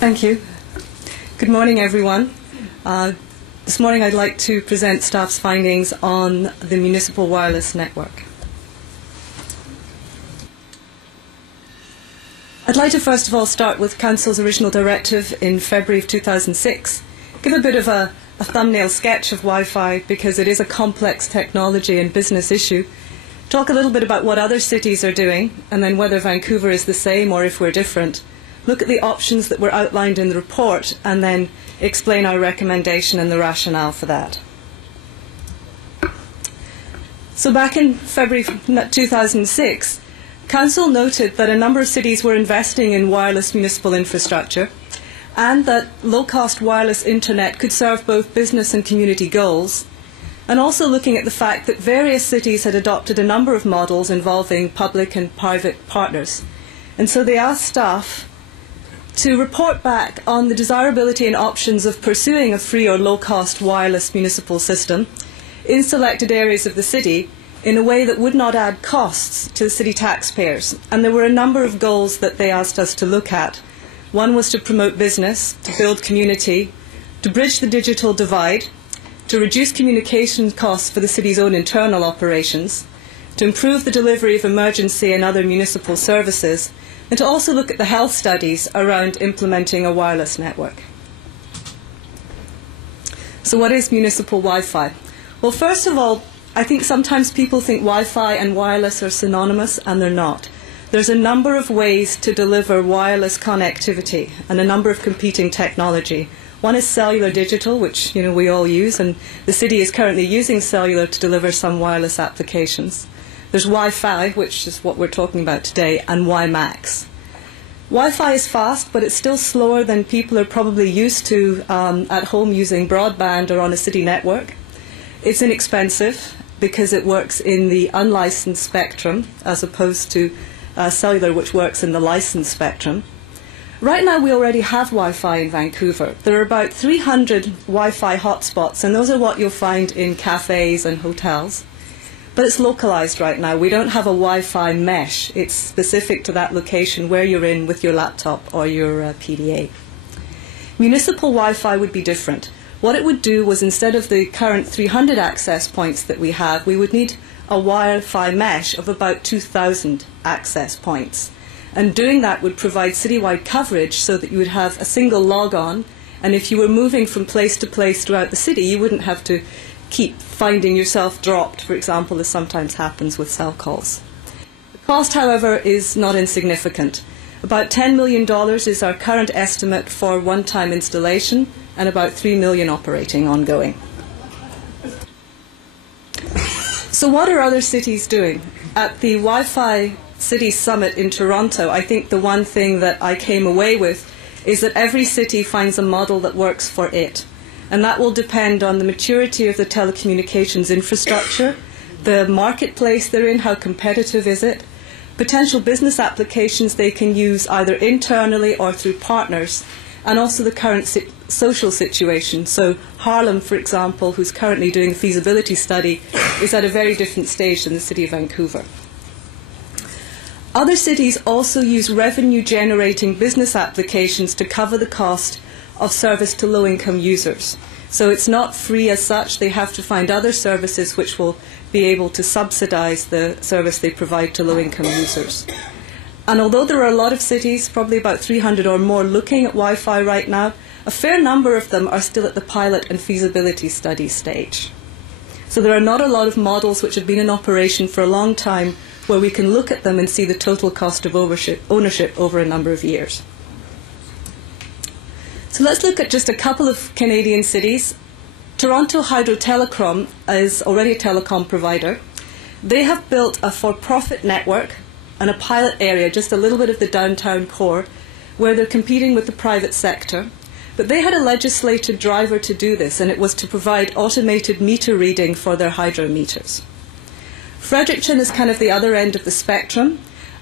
Thank you. Good morning, everyone. This morning I'd like to present staff's findings on the municipal wireless network. I'd like to first of all start with Council's original directive in February of 2006. Give a bit of a thumbnail sketch of Wi-Fi because it is a complex technology and business issue. Talk a little bit about what other cities are doing and then whether Vancouver is the same or if we're different. Look at the options that were outlined in the report and then explain our recommendation and the rationale for that. So back in February 2006, Council noted that a number of cities were investing in wireless municipal infrastructure and that low-cost wireless internet could serve both business and community goals, and also looking at the fact that various cities had adopted a number of models involving public and private partners. And so they asked staff to report back on the desirability and options of pursuing a free or low-cost wireless municipal system in selected areas of the city in a way that would not add costs to the city taxpayers. And there were a number of goals that they asked us to look at. One was to promote business, to build community, to bridge the digital divide, to reduce communication costs for the city's own internal operations, to improve the delivery of emergency and other municipal services, and to also look at the health studies around implementing a wireless network. So what is municipal Wi-Fi? Well, first of all, I think sometimes people think Wi-Fi and wireless are synonymous, and they're not. There's a number of ways to deliver wireless connectivity and a number of competing technology. One is cellular digital, which we all use, and the city is currently using cellular to deliver some wireless applications. There's Wi-Fi, which is what we're talking about today, and WiMAX. Wi-Fi is fast, but it's still slower than people are probably used to at home using broadband or on a city network. It's inexpensive because it works in the unlicensed spectrum as opposed to cellular, which works in the licensed spectrum. Right now we already have Wi-Fi in Vancouver. There are about 300 Wi-Fi hotspots, and those are what you'll find in cafes and hotels. But it's localized right now. We don't have a Wi-Fi mesh. It's specific to that location where you're in with your laptop or your PDA. Municipal Wi-Fi would be different. What it would do was, instead of the current 300 access points that we have, we would need a Wi-Fi mesh of about 2,000 access points. And doing that would provide citywide coverage so that you would have a single log-on, and if you were moving from place to place throughout the city, you wouldn't have to keep finding yourself dropped, for example, as sometimes happens with cell calls. The cost, however, is not insignificant. About $10 million is our current estimate for one-time installation, and about $3 million operating ongoing. So what are other cities doing? At the Wi-Fi City Summit in Toronto, I think the one thing that I came away with is that every city finds a model that works for it. And that will depend on the maturity of the telecommunications infrastructure, the marketplace they're in, how competitive is it, potential business applications they can use either internally or through partners, and also the current social situation. So Harlem, for example, who's currently doing a feasibility study, is at a very different stage than the city of Vancouver. Other cities also use revenue-generating business applications to cover the cost of service to low-income users. So it's not free as such. They have to find other services which will be able to subsidize the service they provide to low-income users. And although there are a lot of cities, probably about 300 or more, looking at Wi-Fi right now, a fair number of them are still at the pilot and feasibility study stage. So there are not a lot of models which have been in operation for a long time where we can look at them and see the total cost of ownership over a number of years. So let's look at just a couple of Canadian cities. Toronto Hydro Telecom is already a telecom provider. They have built a for-profit network and a pilot area, just a little bit of the downtown core, where they're competing with the private sector. But they had a legislated driver to do this, and it was to provide automated meter reading for their hydro meters. Fredericton is kind of the other end of the spectrum.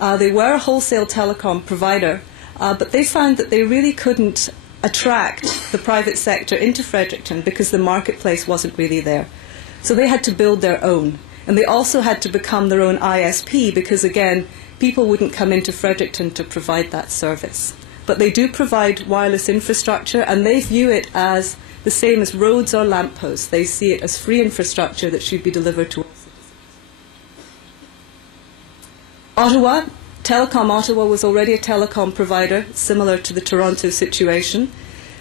They were a wholesale telecom provider, but they found that they really couldn't attract the private sector into Fredericton because the marketplace wasn't really there. So they had to build their own. And they also had to become their own ISP because, again, people wouldn't come into Fredericton to provide that service. but they do provide wireless infrastructure, and they view it as the same as roads or lampposts. They see it as free infrastructure that should be delivered to all citizens. Ottawa, Telecom Ottawa was already a telecom provider, similar to the Toronto situation.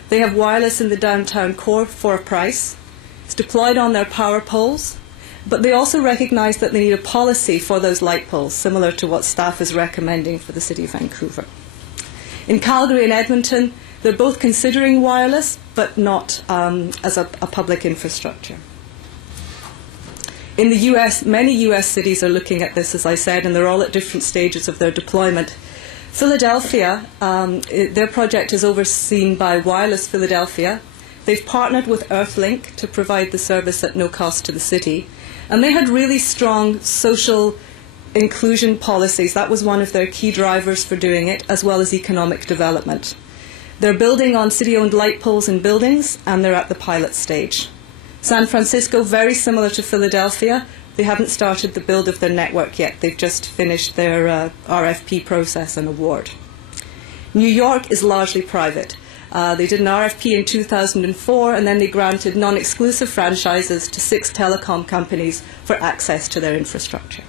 They have wireless in the downtown core for a price. It's deployed on their power poles, but they also recognise that they need a policy for those light poles, similar to what staff is recommending for the City of Vancouver. In Calgary and Edmonton, they're both considering wireless, but not as a public infrastructure. In the US, many US cities are looking at this, as I said, and they're all at different stages of their deployment. Philadelphia, their project is overseen by Wireless Philadelphia. They've partnered with Earthlink to provide the service at no cost to the city. And they had really strong social inclusion policies. That was one of their key drivers for doing it, as well as economic development. They're building on city-owned light poles and buildings, and they're at the pilot stage. San Francisco, very similar to Philadelphia. They haven't started the build of their network yet. They've just finished their RFP process and award. New York is largely private. They did an RFP in 2004, and then they granted non-exclusive franchises to 6 telecom companies for access to their infrastructure.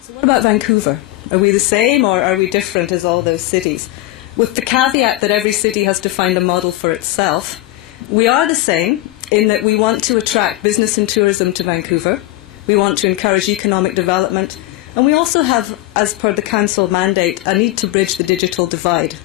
So what about Vancouver? Are we the same, or are we different as all those cities? With the caveat that every city has to find a model for itself, we are the same in that we want to attract business and tourism to Vancouver. We want to encourage economic development, and we also have, as per the Council mandate, a need to bridge the digital divide.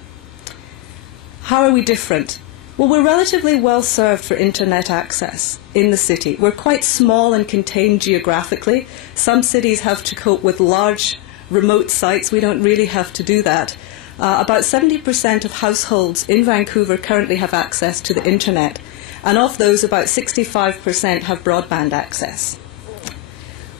How are we different? Well, we're relatively well served for internet access in the city. We're quite small and contained geographically. Some cities have to cope with large remote sites. We don't really have to do that. About 70% of households in Vancouver currently have access to the internet, and of those, about 65% have broadband access.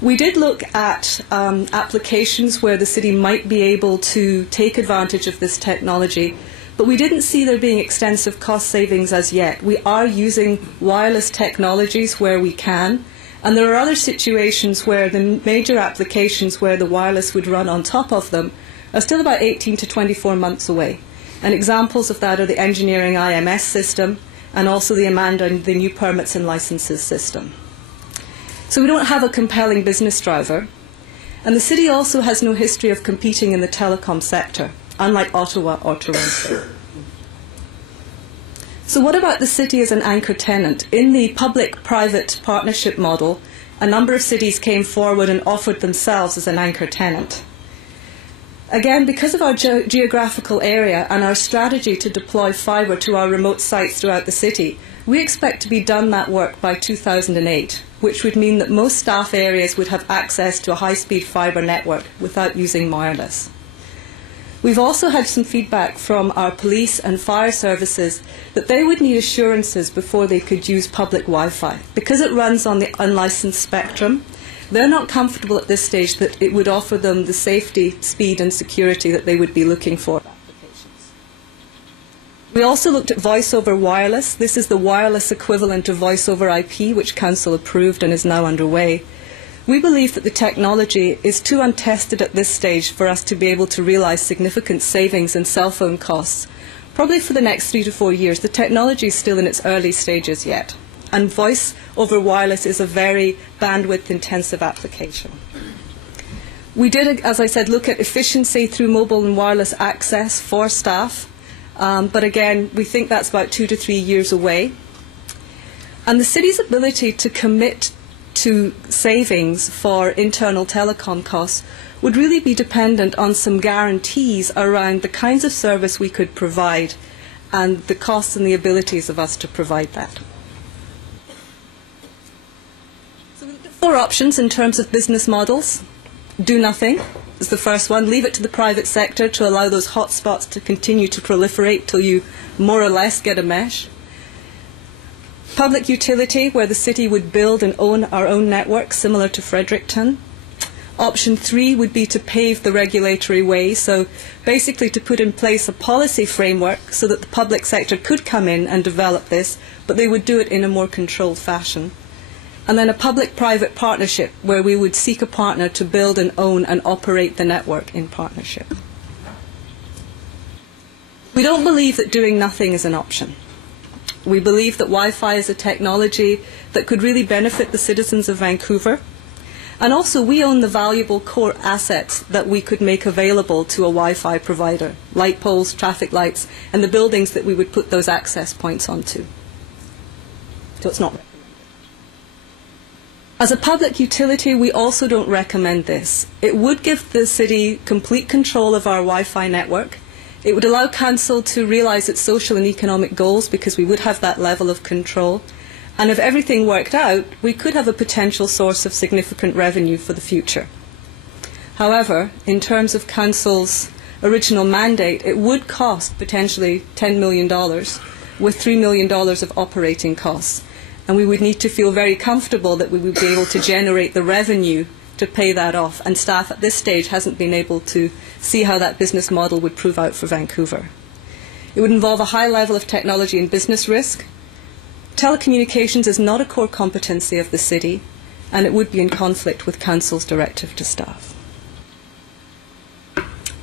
We did look at applications where the city might be able to take advantage of this technology, but we didn't see there being extensive cost savings as yet. We are using wireless technologies where we can, and there are other situations where the major applications where the wireless would run on top of them are still about 18 to 24 months away. And examples of that are the engineering IMS system and also the Amanda and the new permits and licenses system. So we don't have a compelling business driver. And the city also has no history of competing in the telecom sector, unlike Ottawa or Toronto. So what about the city as an anchor tenant? In the public-private partnership model, a number of cities came forward and offered themselves as an anchor tenant. Again, because of our geographical area and our strategy to deploy fibre to our remote sites throughout the city, we expect to be done that work by 2008, which would mean that most staff areas would have access to a high-speed fibre network without using wireless. We've also had some feedback from our police and fire services that they would need assurances before they could use public Wi-Fi. Because it runs on the unlicensed spectrum, they're not comfortable at this stage that it would offer them the safety, speed and security that they would be looking for. We also looked at voice over wireless. This is the wireless equivalent of voice over IP, which Council approved and is now underway. We believe that the technology is too untested at this stage for us to be able to realise significant savings in cell phone costs. Probably for the next 3 to 4 years. The technology is still in its early stages yet. And voice over wireless is a very bandwidth-intensive application. We did, as I said, look at efficiency through mobile and wireless access for staff. But again, we think that's about 2 to 3 years away. And the city's ability to commit to savings for internal telecom costs would really be dependent on some guarantees around the kinds of service we could provide and the costs and the abilities of us to provide that. So we looked at 4 options in terms of business models. Do nothing is the first one. Leave it to the private sector to allow those hotspots to continue to proliferate till you more or less get a mesh. Public utility, where the city would build and own our own network, similar to Fredericton. Option 3 would be to pave the regulatory way, so basically to put in place a policy framework so that the public sector could come in and develop this, but they would do it in a more controlled fashion. And then a public-private partnership, where we would seek a partner to build and own and operate the network in partnership. We don't believe that doing nothing is an option. We believe that Wi-Fi is a technology that could really benefit the citizens of Vancouver. And also, we own the valuable core assets that we could make available to a Wi-Fi provider, light poles, traffic lights, and the buildings that we would put those access points onto. So it's not recommended. As a public utility, we also don't recommend this. It would give the city complete control of our Wi-Fi network. It would allow council to realise its social and economic goals because we would have that level of control. And if everything worked out, we could have a potential source of significant revenue for the future. However, in terms of council's original mandate, it would cost potentially $10 million with $3 million of operating costs. And we would need to feel very comfortable that we would be able to generate the revenue to pay that off. And staff at this stage hasn't been able to see how that business model would prove out for Vancouver. It would involve a high level of technology and business risk. Telecommunications is not a core competency of the city, and it would be in conflict with council's directive to staff.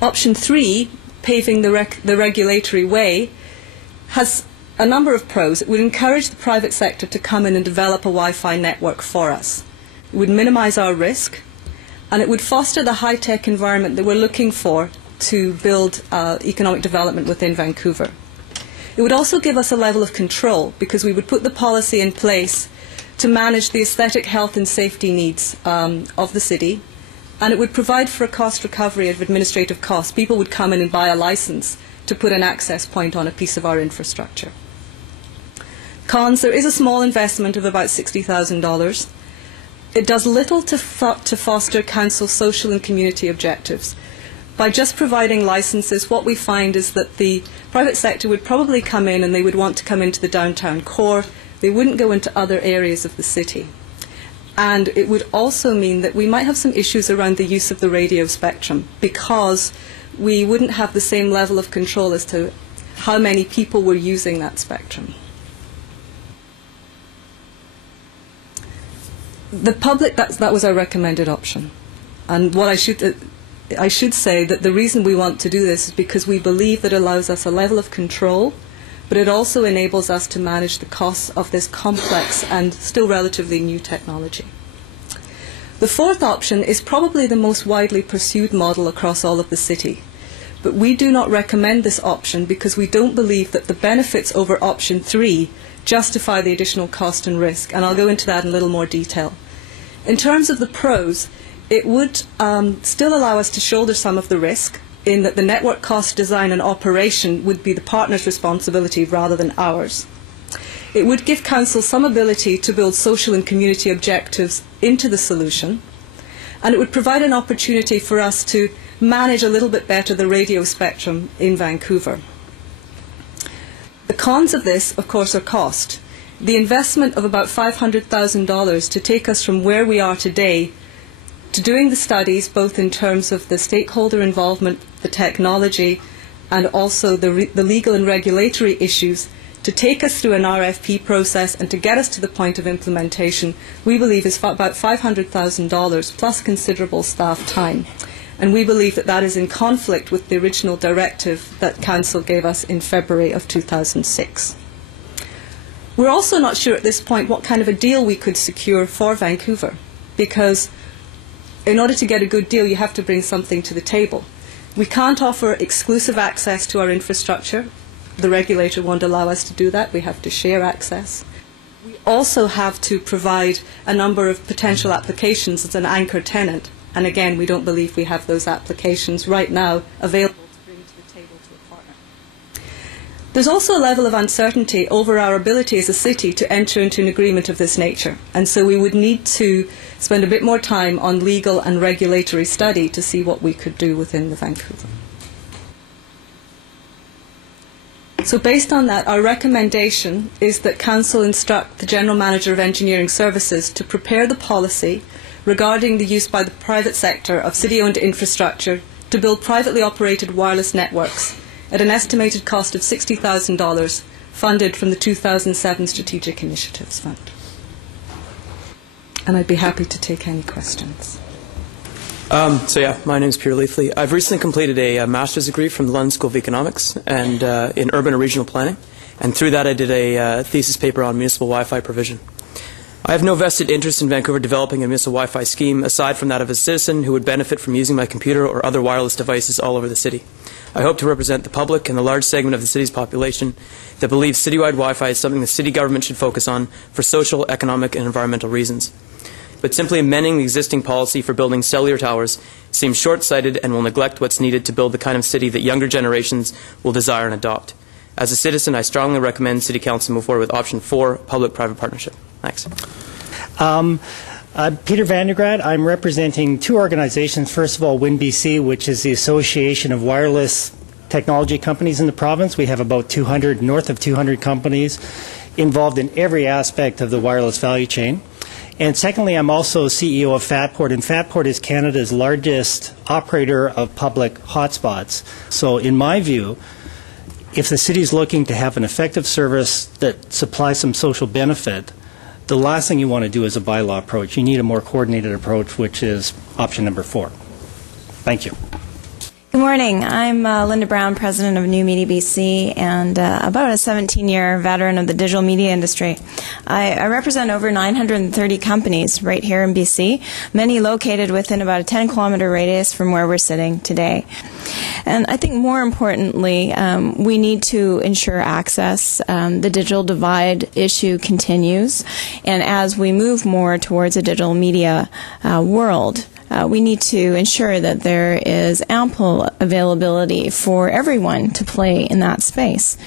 Option 3, paving the regulatory way, has a number of pros. It would encourage the private sector to come in and develop a Wi-Fi network for us. It would minimise our risk, and it would foster the high-tech environment that we're looking for to build economic development within Vancouver. It would also give us a level of control because we would put the policy in place to manage the aesthetic, health and safety needs of the city, and it would provide for a cost recovery of administrative costs. People would come in and buy a license to put an access point on a piece of our infrastructure. Cons, there is a small investment of about $60,000. It does little to foster council's social and community objectives. By just providing licenses, what we find is that the private sector would probably come in and they would want to come into the downtown core. They wouldn't go into other areas of the city. And it would also mean that we might have some issues around the use of the radio spectrum because we wouldn't have the same level of control as to how many people were using that spectrum. The public, that was our recommended option. And what I should say that the reason we want to do this is because we believe that it allows us a level of control, but it also enables us to manage the costs of this complex and still relatively new technology. The fourth option is probably the most widely pursued model across all of the city. But we do not recommend this option because we don't believe that the benefits over option 3 justify the additional cost and risk. And I'll go into that in a little more detail. In terms of the pros, it would still allow us to shoulder some of the risk in that the network cost, design and operation would be the partner's responsibility rather than ours. It would give council some ability to build social and community objectives into the solution, and it would provide an opportunity for us to manage a little bit better the radio spectrum in Vancouver. The cons of this, of course, are cost. The investment of about $500,000 to take us from where we are today to doing the studies, both in terms of the stakeholder involvement, the technology, and also the legal and regulatory issues, to take us through an RFP process and to get us to the point of implementation, we believe is about $500,000 plus considerable staff time. And we believe that that is in conflict with the original directive that Council gave us in February of 2006. We're also not sure at this point what kind of a deal we could secure for Vancouver, because in order to get a good deal, you have to bring something to the table. We can't offer exclusive access to our infrastructure. The regulator won't allow us to do that. We have to share access. We also have to provide a number of potential applications as an anchor tenant. And again, we don't believe we have those applications right now available to bring to the table to a partner. There's also a level of uncertainty over our ability as a city to enter into an agreement of this nature. And so we would need to spend a bit more time on legal and regulatory study to see what we could do within the Vancouver. So based on that, our recommendation is that Council instruct the General Manager of Engineering Services to prepare the policy regarding the use by the private sector of city-owned infrastructure to build privately operated wireless networks at an estimated cost of $60,000 funded from the 2007 Strategic Initiatives Fund. And I'd be happy to take any questions. My name is Peter Leafley. I've recently completed a master's degree from the London School of Economics and in urban and regional planning, and through that I did a thesis paper on municipal Wi-Fi provision. I have no vested interest in Vancouver developing a municipal Wi-Fi scheme aside from that of a citizen who would benefit from using my computer or other wireless devices all over the city. I hope to represent the public and the large segment of the city's population that believes citywide Wi-Fi is something the city government should focus on for social, economic, and environmental reasons. But simply amending the existing policy for building cellular towers seems short-sighted and will neglect what's needed to build the kind of city that younger generations will desire and adopt. As a citizen, I strongly recommend City Council move forward with option 4, public-private partnership. Thanks. Peter Vandergraat. I'm representing two organizations. First of all, WinBC, which is the Association of Wireless Technology Companies in the province. We have about north of 200 companies involved in every aspect of the wireless value chain. And secondly, I'm also CEO of Fatport, and Fatport is Canada's largest operator of public hotspots. So in my view, if the city is looking to have an effective service that supplies some social benefit, the last thing you want to do is a bylaw approach. You need a more coordinated approach, which is option number 4. Thank you. Good morning. I'm Linda Brown, president of New Media BC, and about a 17-year veteran of the digital media industry. I represent over 930 companies right here in BC, many located within about a 10-kilometer radius from where we're sitting today. And I think more importantly, we need to ensure access. The digital divide issue continues, and as we move more towards a digital media world, we need to ensure that there is ample availability for everyone to play in that space.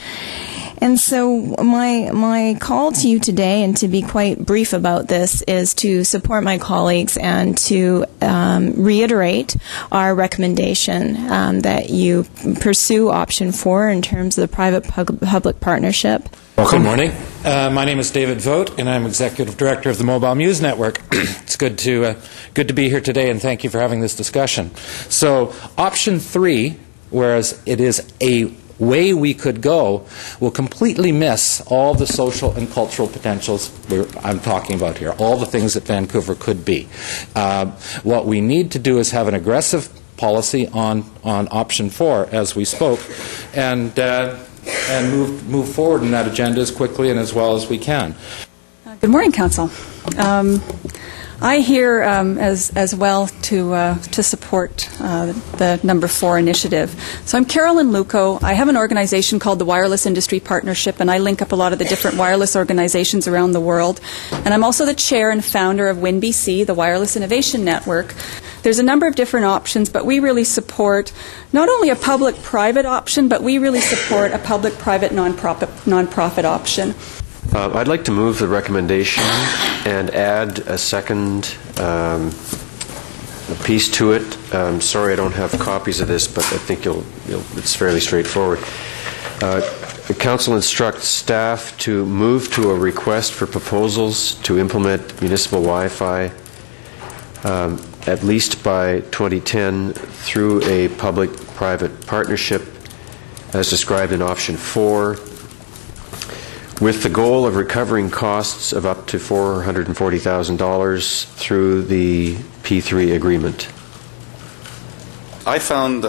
And so my call to you today, and to be quite brief about this, is to support my colleagues and to reiterate our recommendation that you pursue option 4 in terms of the private-public partnership. Welcome. Good morning. My name is David Vogt, and I'm Executive Director of the Mobile Muse Network. It's good to be here today, and thank you for having this discussion. So, option 3, whereas it is a way we could go, will completely miss all the social and cultural potentials I'm talking about here, all the things that Vancouver could be. What we need to do is have an aggressive policy on option 4, as we spoke, and move forward in that agenda as quickly and as well as we can. Good morning, Council. I here as well to support the number 4 initiative. So I'm Carolyn Luco. I have an organization called the Wireless Industry Partnership, and I link up a lot of the different wireless organizations around the world. And I'm also the chair and founder of WinBC, the Wireless Innovation Network. There's a number of different options, but we really support not only a public-private option, but we really support a public-private nonprofit option. I'd like to move the recommendation and add a second piece to it. Sorry I don't have copies of this, but I think it's fairly straightforward. The Council instructs staff to move to a request for proposals to implement municipal Wi-Fi at least by 2010 through a public-private partnership as described in option 4, with the goal of recovering costs of up to $440,000 through the P3 agreement. I found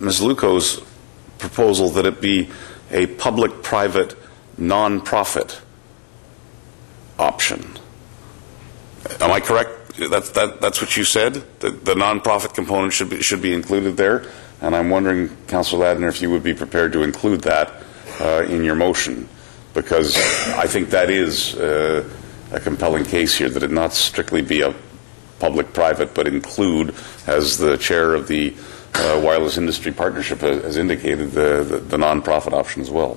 Ms. Luco's proposal that it be a public-private non-profit option. Am I correct? That's what you said? The non-profit component should be included there? And I'm wondering, Councillor Ladner, if you would be prepared to include that in your motion, because I think that is a compelling case here, that it not strictly be a public-private, but include, as the chair of the Wireless Industry Partnership has indicated, the non-profit option as well.